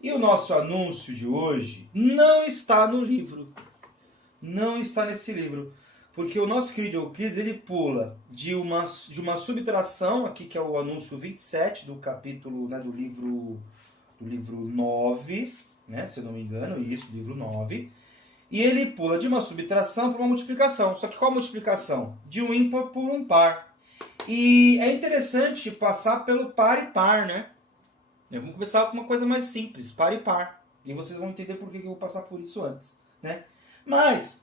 E o nosso anúncio de hoje não está no livro. Não está nesse livro. Porque o nosso querido Euclides, ele pula de uma subtração, aqui que é o anúncio 27 do capítulo, né, do livro 9, né, se eu não me engano, isso, livro 9. E ele pula de uma subtração para uma multiplicação. Só que qual multiplicação? De um ímpar por um par. E é interessante passar pelo par e par, né? Vamos começar com uma coisa mais simples, par e par. E vocês vão entender por que eu vou passar por isso antes, né? Mas,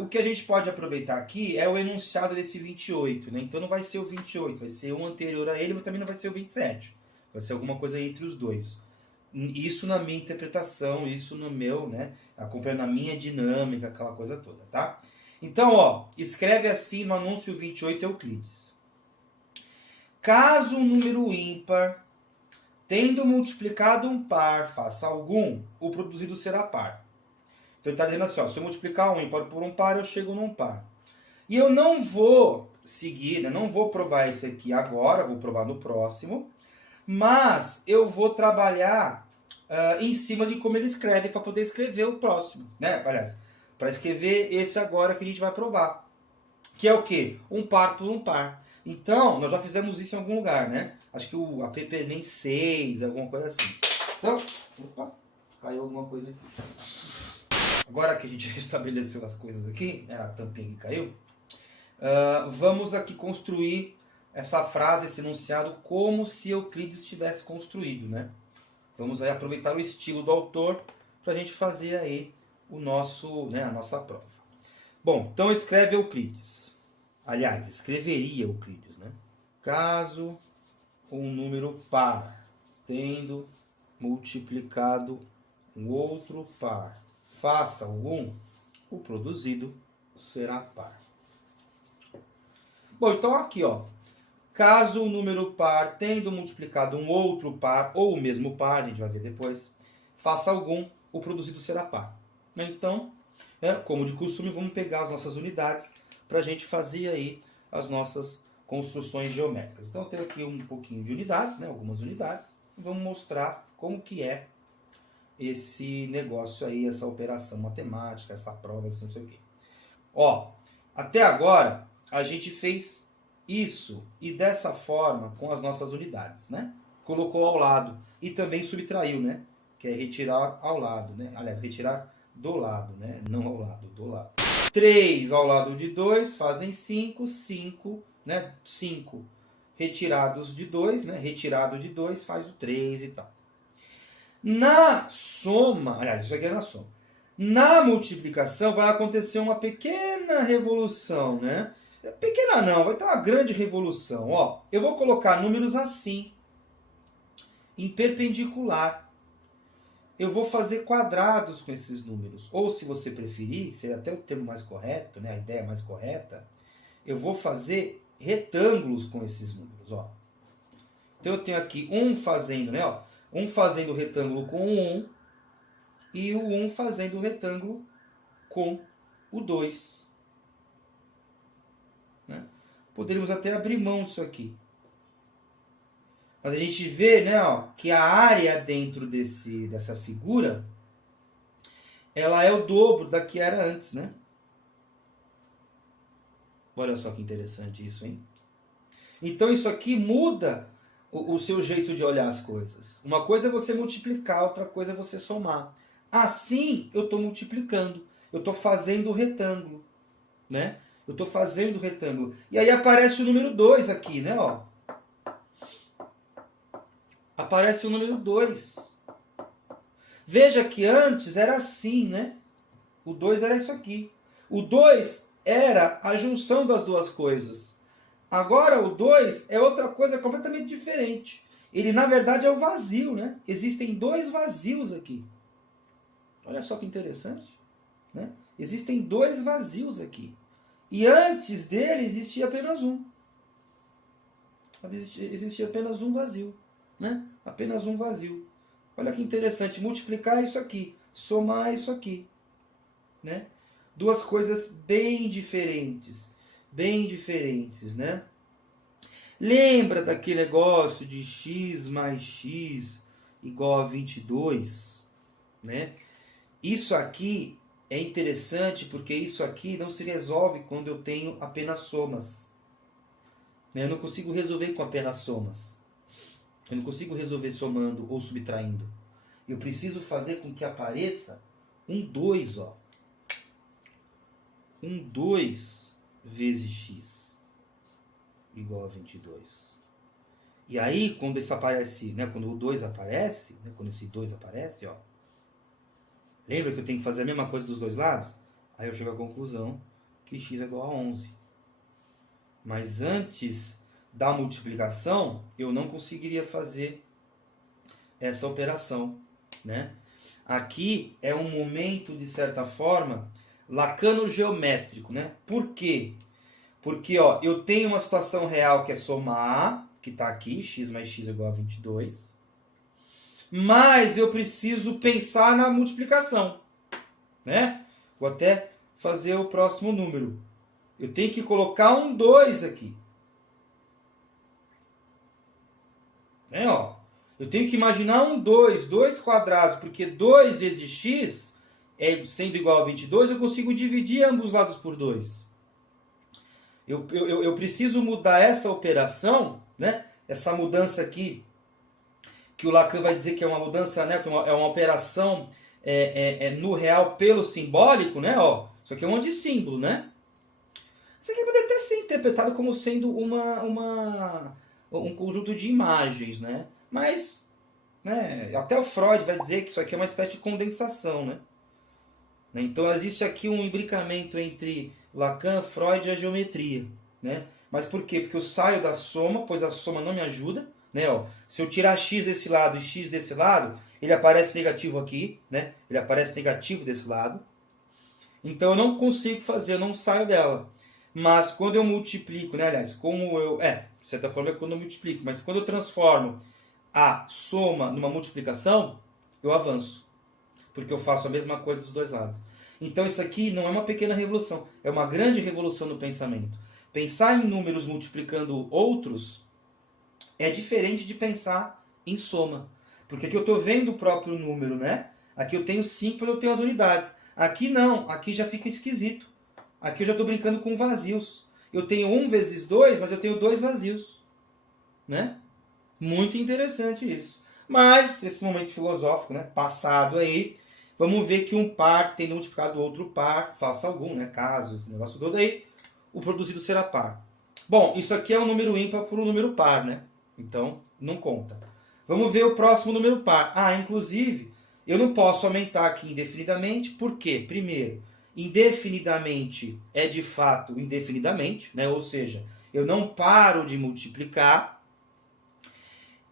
o que a gente pode aproveitar aqui é o enunciado desse 28, né? Então não vai ser o 28, vai ser um anterior a ele, mas também não vai ser o 27. Vai ser alguma coisa entre os dois. Isso na minha interpretação, isso no meu, né? Acompanhando a minha dinâmica, aquela coisa toda, tá? Então, ó, escreve assim no anúncio 28 Euclides. Caso um número ímpar, tendo multiplicado um par, faça algum, o produzido será par. Então ele está dizendo assim, ó, se eu multiplicar um ímpar por um par, eu chego num par. E eu não vou seguir, né, não vou provar isso aqui agora, vou provar no próximo, mas eu vou trabalhar em cima de como ele escreve para poder escrever o próximo, né? Aliás, para escrever esse agora que a gente vai provar. Que é o quê? Um par por um par. Então, nós já fizemos isso em algum lugar, né? Acho que o app nem 6, alguma coisa assim. Então, opa, caiu alguma coisa aqui. Agora que a gente restabeleceu as coisas aqui, né, a tampinha que caiu, vamos aqui construir essa frase, esse enunciado, como se Euclides tivesse construído, né? Vamos aí aproveitar o estilo do autor para a gente fazer aí o nosso, né, a nossa prova. Bom, então escreve Euclides. Aliás, escreveria Euclides, né? Caso um número par, tendo multiplicado um outro par, faça algum, o produzido será par. Bom, então aqui, ó. Caso o número par, tendo multiplicado um outro par, ou o mesmo par, a gente vai ver depois, faça algum, o produzido será par. Então, como de costume, vamos pegar as nossas unidades para a gente fazer aí as nossas construções geométricas. Então, eu tenho aqui um pouquinho de unidades, né, algumas unidades, e vamos mostrar como que é esse negócio aí, essa operação matemática, essa prova, isso não sei o quê. Ó, até agora, a gente fez isso e dessa forma com as nossas unidades, né? Colocou ao lado e também subtraiu, né? Que é retirar ao lado, né? Aliás, retirar do lado, né? Não ao lado, do lado. 3 ao lado de 2 fazem 5, 5, né? 5 retirados de 2, né? Retirado de 2 faz o 3 e tal. Na soma, aliás, isso aqui é na soma. Na multiplicação vai acontecer uma pequena revolução, né? Pequena não, vai ter uma grande revolução. Ó, eu vou colocar números assim, em perpendicular. Eu vou fazer quadrados com esses números. Ou, se você preferir, seria até o termo mais correto, né, a ideia mais correta, eu vou fazer retângulos com esses números. Ó. Então eu tenho aqui um fazendo, né, ó, um fazendo retângulo com o 1 e o 1 fazendo retângulo com o 2. Né? Poderíamos até abrir mão disso aqui. Mas a gente vê, né, ó, que a área dentro dessa figura, ela é o dobro da que era antes, né? Olha só que interessante isso, hein? Então isso aqui muda o seu jeito de olhar as coisas. Uma coisa é você multiplicar, outra coisa é você somar. Assim eu estou multiplicando, eu estou fazendo o retângulo, né? Eu estou fazendo o retângulo. E aí aparece o número 2 aqui, né? Ó. Aparece o número 2. Veja que antes era assim, né? O 2 era isso aqui. O 2 era a junção das duas coisas. Agora o 2 é outra coisa completamente diferente. Ele, na verdade, é o vazio, né? Existem dois vazios aqui. Olha só que interessante. Né? Existem dois vazios aqui. E antes dele existia apenas um. Existia apenas um vazio. Né? Apenas um vazio. Olha que interessante. Multiplicar isso aqui. Somar isso aqui. Né? Duas coisas bem diferentes. Bem diferentes, né? Lembra daquele negócio de x mais x igual a 22, né? Isso aqui é interessante porque isso aqui não se resolve quando eu tenho apenas somas. Eu não consigo resolver com apenas somas. Eu não consigo resolver somando ou subtraindo. Eu preciso fazer com que apareça um 2, ó. Um 2 vezes x igual a 22. E aí, quando isso aparece, né, quando o 2 aparece, né, quando esse 2 aparece, ó, lembra que eu tenho que fazer a mesma coisa dos dois lados? Aí eu chego à conclusão que x é igual a 11. Mas antes da multiplicação, eu não conseguiria fazer essa operação, né? Aqui é um momento, de certa forma, lacano-geométrico, né? Por quê? Porque ó, eu tenho uma situação real que é somar, que está aqui, x mais x é igual a 22. Mas eu preciso pensar na multiplicação, né? Vou até fazer o próximo número. Eu tenho que colocar um 2 aqui. Né, ó? Eu tenho que imaginar um 2 quadrados, porque 2 vezes x, sendo igual a 22, eu consigo dividir ambos os lados por 2. Eu preciso mudar essa operação, né? Essa mudança aqui, que o Lacan vai dizer que é uma mudança, né? Que é uma operação no real pelo simbólico, né? Ó, isso aqui é um monte de símbolo, né? Isso aqui pode até ser interpretado como sendo um conjunto de imagens, né? Mas, né, até o Freud vai dizer que isso aqui é uma espécie de condensação, né? Então existe aqui um imbricamento entre Lacan, Freud e a geometria, né? Mas por quê? Porque eu saio da soma, pois a soma não me ajuda, né? Ó, se eu tirar x desse lado e x desse lado, ele aparece negativo aqui, né? Ele aparece negativo desse lado. Então eu não consigo fazer, eu não saio dela. Mas quando eu multiplico, né? Aliás, de certa forma é quando eu multiplico, mas quando eu transformo a soma numa multiplicação, eu avanço. Porque eu faço a mesma coisa dos dois lados. Então isso aqui não é uma pequena revolução, é uma grande revolução no pensamento. Pensar em números multiplicando outros é diferente de pensar em soma. Porque aqui eu estou vendo o próprio número, né? Aqui eu tenho 5 e eu tenho as unidades. Aqui não, aqui já fica esquisito. Aqui eu já estou brincando com vazios. Eu tenho 1 vezes 2, mas eu tenho 2 vazios. Né? Muito interessante isso. Mas, esse momento filosófico, né, passado aí, vamos ver que um par tendo multiplicado outro par, falso algum, né, caso esse negócio todo aí, o produzido será par. Bom, isso aqui é um número ímpar por um número par, né? Então, não conta. Vamos ver o próximo número par. Inclusive, eu não posso aumentar aqui indefinidamente, por quê? Primeiro, indefinidamente é de fato indefinidamente, né? Ou seja, eu não paro de multiplicar,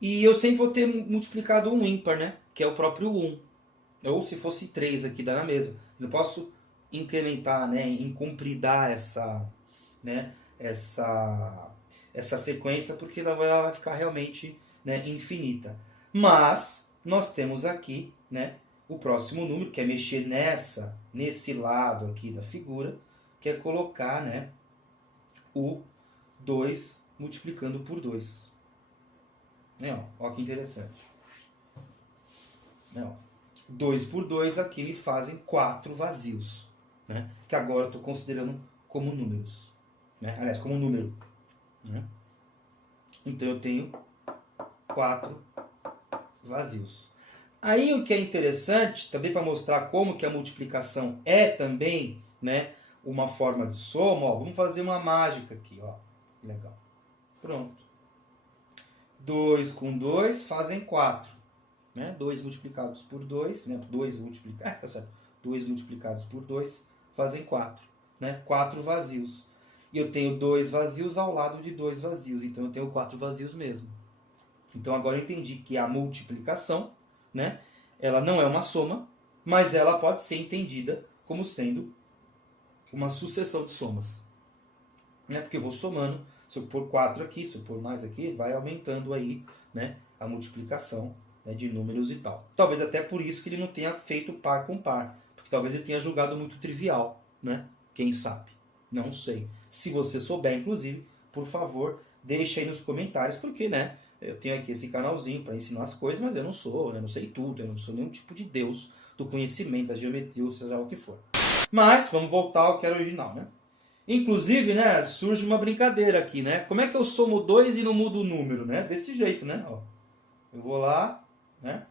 e eu sempre vou ter multiplicado um ímpar, né? Que é o próprio 1. Ou se fosse 3 aqui, dá na mesma. Eu não posso incrementar, né? Incompridar essa sequência, porque ela vai ficar realmente, né, infinita. Mas nós temos aqui, né, o próximo número, que é mexer nesse lado aqui da figura, que é colocar, né, o 2 multiplicando por 2. Olha que interessante. 2 por 2 aqui me fazem 4 vazios, né? Que agora eu estou considerando como números, né? Aliás, como número, né? Então eu tenho 4 vazios. Aí o que é interessante, também para mostrar como que a multiplicação é também, né, uma forma de soma, vamos fazer uma mágica aqui, ó. Legal. Pronto. 2 com 2 fazem 4. Né? 2 multiplicados por 2, né? 2 multiplicados, tá certo. 2 multiplicados por 2 fazem 4. Né? 4 vazios. E eu tenho 2 vazios ao lado de 2 vazios. Então eu tenho 4 vazios mesmo. Então agora eu entendi que a multiplicação, né, ela não é uma soma, mas ela pode ser entendida como sendo uma sucessão de somas. Né? Porque eu vou somando. Se eu pôr 4 aqui, se eu pôr mais aqui, vai aumentando aí, né, a multiplicação, né, de números e tal. Talvez até por isso que ele não tenha feito par com par. Porque talvez ele tenha julgado muito trivial, né? Quem sabe? Não sei. Se você souber, inclusive, por favor, deixe aí nos comentários, porque, né, Eu tenho aqui esse canalzinho para ensinar as coisas, mas eu não sei tudo, eu não sou nenhum tipo de Deus do conhecimento, da geometria, ou seja lá o que for. Mas, vamos voltar ao que era original, né? Inclusive, né, surge uma brincadeira aqui, né? Como é que eu somo 2 e não mudo o número, né? Desse jeito, né? Ó, eu vou lá, né?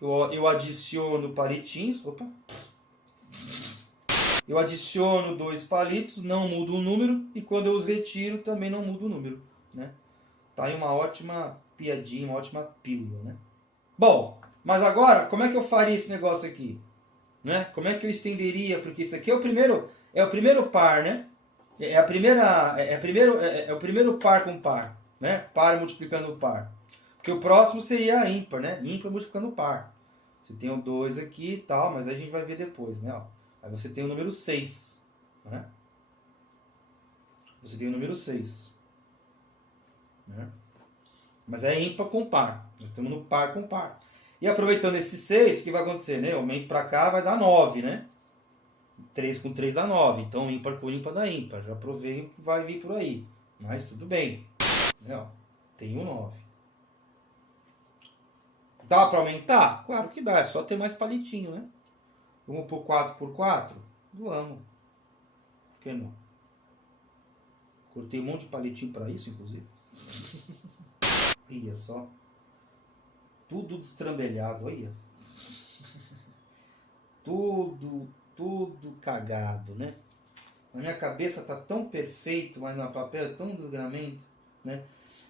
Eu adiciono palitinhos, opa. Eu adiciono 2 palitos, não mudo o número, e quando eu os retiro também não mudo o número, né? Tá aí uma ótima piadinha, uma ótima pílula, né? Bom, mas agora, como é que eu faria esse negócio aqui? Né? Como é que eu estenderia? Porque isso aqui é o primeiro par, né? É o primeiro par com par, né? Par multiplicando par. Porque o próximo seria ímpar, né? Ímpar multiplicando par. Você tem o 2 aqui e tal, mas a gente vai ver depois, né? Ó. Aí você tem o número 6, né? Você tem o número 6. Né? Mas é ímpar com par. Nós estamos no par com par. E aproveitando esse 6, o que vai acontecer? Né? Aumento para cá vai dar 9, né? 3 com 3 dá 9. Então ímpar com ímpar dá ímpar. Já provei o que vai vir por aí. Mas tudo bem. Né? Ó, tem o 9. Dá para aumentar? Claro que dá. É só ter mais palitinho, né? Vamos por 4 por 4? Vamos. Por que não? Cortei um monte de palitinho para isso, inclusive. Olha só. Tudo destrambelhado, olha. Tudo cagado, né? Na minha cabeça tá tão perfeito, mas no papel é tão desgramento, né?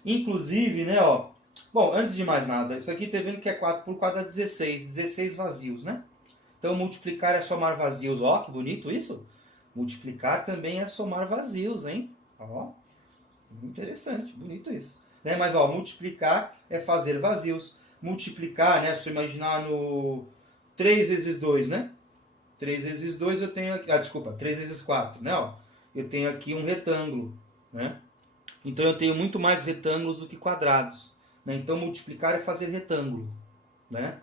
Inclusive, né, ó. Bom, antes de mais nada, isso aqui tá vendo que é 4 por 4 dá 16. 16 vazios, né? Então multiplicar é somar vazios, ó, que bonito isso. Multiplicar também é somar vazios, hein? Ó, interessante, bonito isso. Né? Mas, ó, multiplicar é fazer vazios. Multiplicar, né? Se eu imaginar no 3 vezes 2, né? 3 vezes 2 eu tenho aqui... 3 vezes 4, né? Ó, eu tenho aqui um retângulo, né? Então eu tenho muito mais retângulos do que quadrados. Né? Então multiplicar é fazer retângulo, né?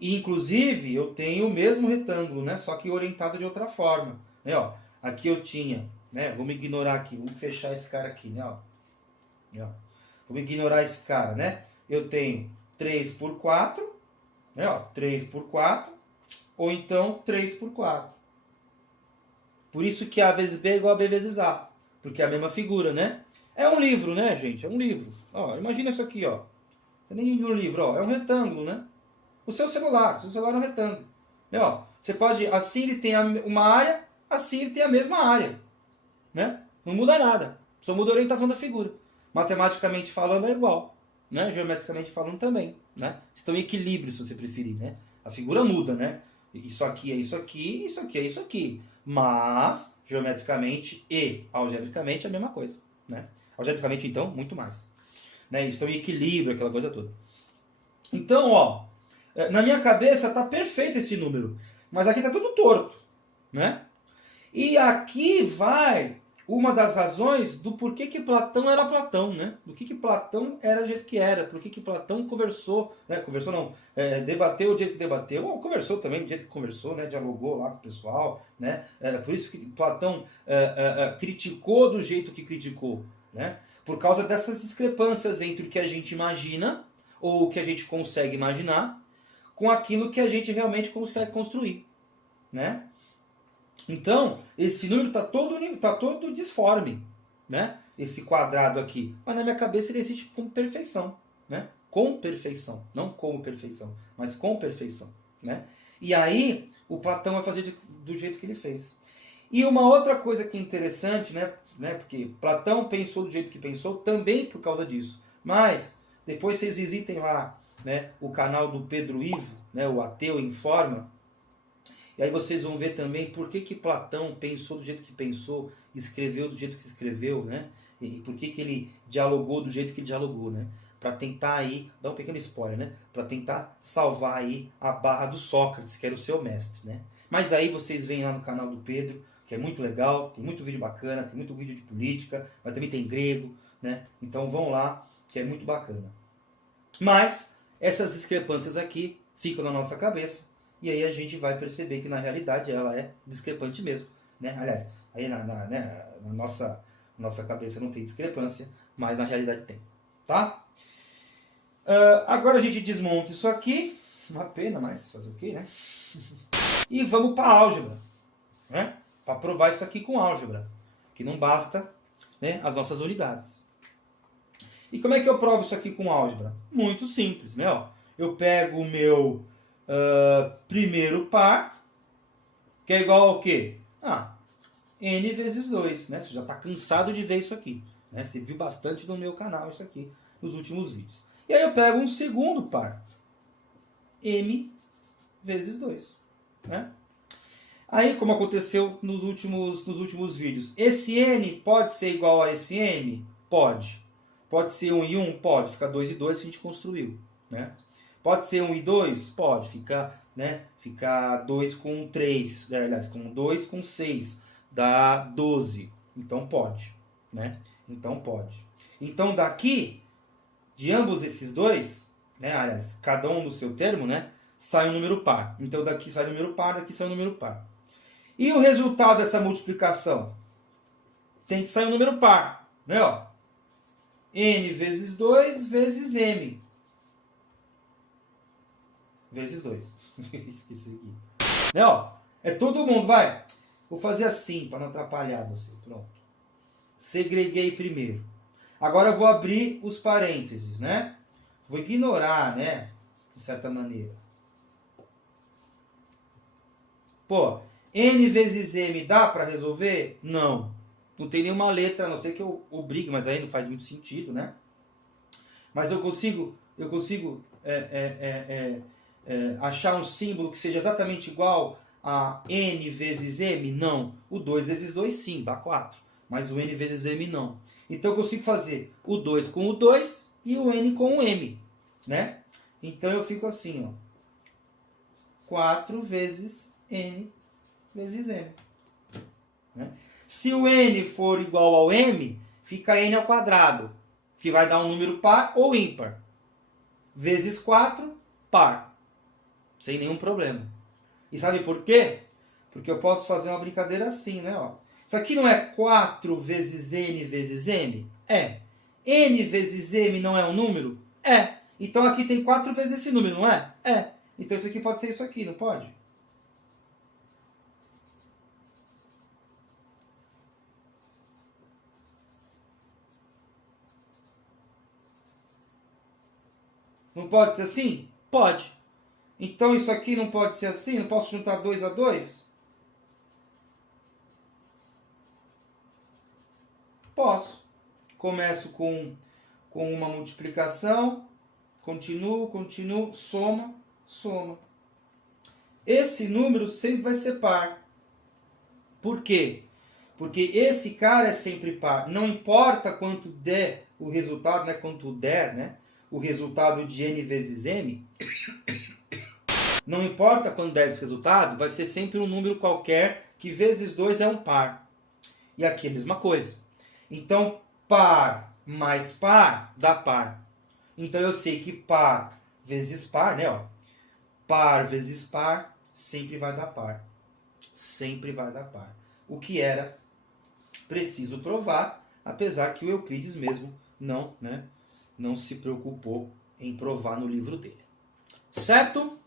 E, inclusive, eu tenho o mesmo retângulo, né? Só que orientado de outra forma. Né? Ó, aqui eu tinha... Né? Vamos ignorar aqui. Vamos fechar esse cara aqui, né? Ó. Vamos ignorar esse cara, né? Eu tenho 3 por 4. Né? Ó, 3 por 4. Ou então 3 por 4. Por isso que A vezes B é igual a B vezes A. Porque é a mesma figura, né? É um livro, né, gente? É um livro. Ó, imagina isso aqui, ó. Nem no livro, ó. É um retângulo, né? O seu celular é um retângulo. Né? Ó, você pode, assim ele tem uma área, assim ele tem a mesma área. Né? Não muda nada. Só muda a orientação da figura. Matematicamente falando é igual. Né? Geometricamente falando também. Né? Estão em equilíbrio, se você preferir. Né? A figura muda, né? Isso aqui é isso aqui, isso aqui é isso aqui. Mas, geometricamente e algebricamente é a mesma coisa. Né? Algebricamente, então, muito mais. Né? Estão em equilíbrio, aquela coisa toda. Então, ó, na minha cabeça está perfeito esse número. Mas aqui está tudo torto. Né? E aqui vai uma das razões do porquê que Platão era Platão, né? Do que Platão era do jeito que era, por que Platão conversou, né? Conversou não, debateu do jeito que debateu, ou conversou também do jeito que conversou, né? Dialogou lá com o pessoal, né? Por isso que Platão criticou do jeito que criticou, né? Por causa dessas discrepâncias entre o que a gente imagina, ou o que a gente consegue imaginar, com aquilo que a gente realmente consegue construir, né? Então, esse número está todo disforme, né? Esse quadrado aqui. Mas na minha cabeça ele existe com perfeição, né? Com perfeição. Não como perfeição, mas com perfeição, né? E aí, o Platão vai fazer do jeito que ele fez. E uma outra coisa que é interessante, né? Porque Platão pensou do jeito que pensou também por causa disso. Mas, depois vocês visitem lá, né, o canal do Pedro Ivo, né, o Ateu Informa. E aí vocês vão ver também por que Platão pensou do jeito que pensou, escreveu do jeito que escreveu, né? E por que ele dialogou do jeito que dialogou, né? Para tentar aí, dar um pequeno spoiler, né? Para tentar salvar aí a barra do Sócrates, que era o seu mestre, né? Mas aí vocês vêm lá no canal do Pedro, que é muito legal, tem muito vídeo bacana, tem muito vídeo de política, mas também tem grego, né? Então vão lá, que é muito bacana. Mas essas discrepâncias aqui ficam na nossa cabeça. E aí a gente vai perceber que na realidade ela é discrepante mesmo. Né? Aliás, aí na nossa cabeça não tem discrepância, mas na realidade tem. Tá? Agora a gente desmonta isso aqui. Uma pena, mas fazer o quê, né? E vamos para a álgebra, né? Para provar isso aqui com álgebra. Que não basta, né, as nossas unidades. E como é que eu provo isso aqui com álgebra? Muito simples, né? Ó, eu pego o meu primeiro par, que é igual ao quê? N vezes 2, né? Você já está cansado de ver isso aqui, né? Você viu bastante no meu canal isso aqui, nos últimos vídeos. E aí eu pego um segundo par, M vezes 2, né? Aí, como aconteceu nos últimos vídeos, esse N pode ser igual a esse M? Pode. Pode ser 1 e 1? Pode. Fica 2 e 2 que a gente construiu, né? Pode ser 1 e 2? Pode. Fica 2 com 3. Aliás, com 2 com 6. Dá 12. Então pode, né? Então pode. Então daqui, de ambos esses dois, né? Aliás, cada um no seu termo, né? Sai um número par. Então daqui sai um número par, daqui sai um número par. E o resultado dessa multiplicação? Tem que sair um número par, né? Ó, N vezes 2 vezes M. Vezes 2. Esqueci aqui. Né? Ó, é todo mundo, vai. Vou fazer assim, para não atrapalhar você. Pronto. Segreguei primeiro. Agora eu vou abrir os parênteses, né? Vou ignorar, né? De certa maneira. Pô, N vezes M dá para resolver? Não. Não tem nenhuma letra, a não ser que eu obrigue, mas aí não faz muito sentido, né? Mas eu consigo achar um símbolo que seja exatamente igual a N vezes M? Não. O 2 vezes 2 sim, dá 4. Mas o N vezes M não. Então eu consigo fazer o 2 com o 2 e o N com o M, né? Então eu fico assim, ó. 4 vezes N vezes M. Né? Se o N for igual ao M, fica N ao quadrado, que vai dar um número par ou ímpar. Vezes 4, par. Sem nenhum problema. E sabe por quê? Porque eu posso fazer uma brincadeira assim, né? Ó. Isso aqui não é 4 vezes N vezes M? É. N vezes M não é um número? É. Então aqui tem 4 vezes esse número, não é? É. Então isso aqui pode ser isso aqui, não pode? Não pode ser assim? Pode. Então isso aqui não pode ser assim? Não posso juntar 2 a 2? Posso. Começo com uma multiplicação, continuo, soma. Esse número sempre vai ser par. Por quê? Porque esse cara é sempre par. Não importa quanto der o resultado, né? Quanto der, né? O resultado de N vezes M, não importa quando der esse resultado, vai ser sempre um número qualquer que vezes 2 é um par. E aqui é a mesma coisa. Então, par mais par dá par. Então eu sei que par vezes par, né? Ó, par vezes par sempre vai dar par. Sempre vai dar par. O que era preciso provar, apesar que o Euclides mesmo não se preocupou em provar no livro dele. Certo?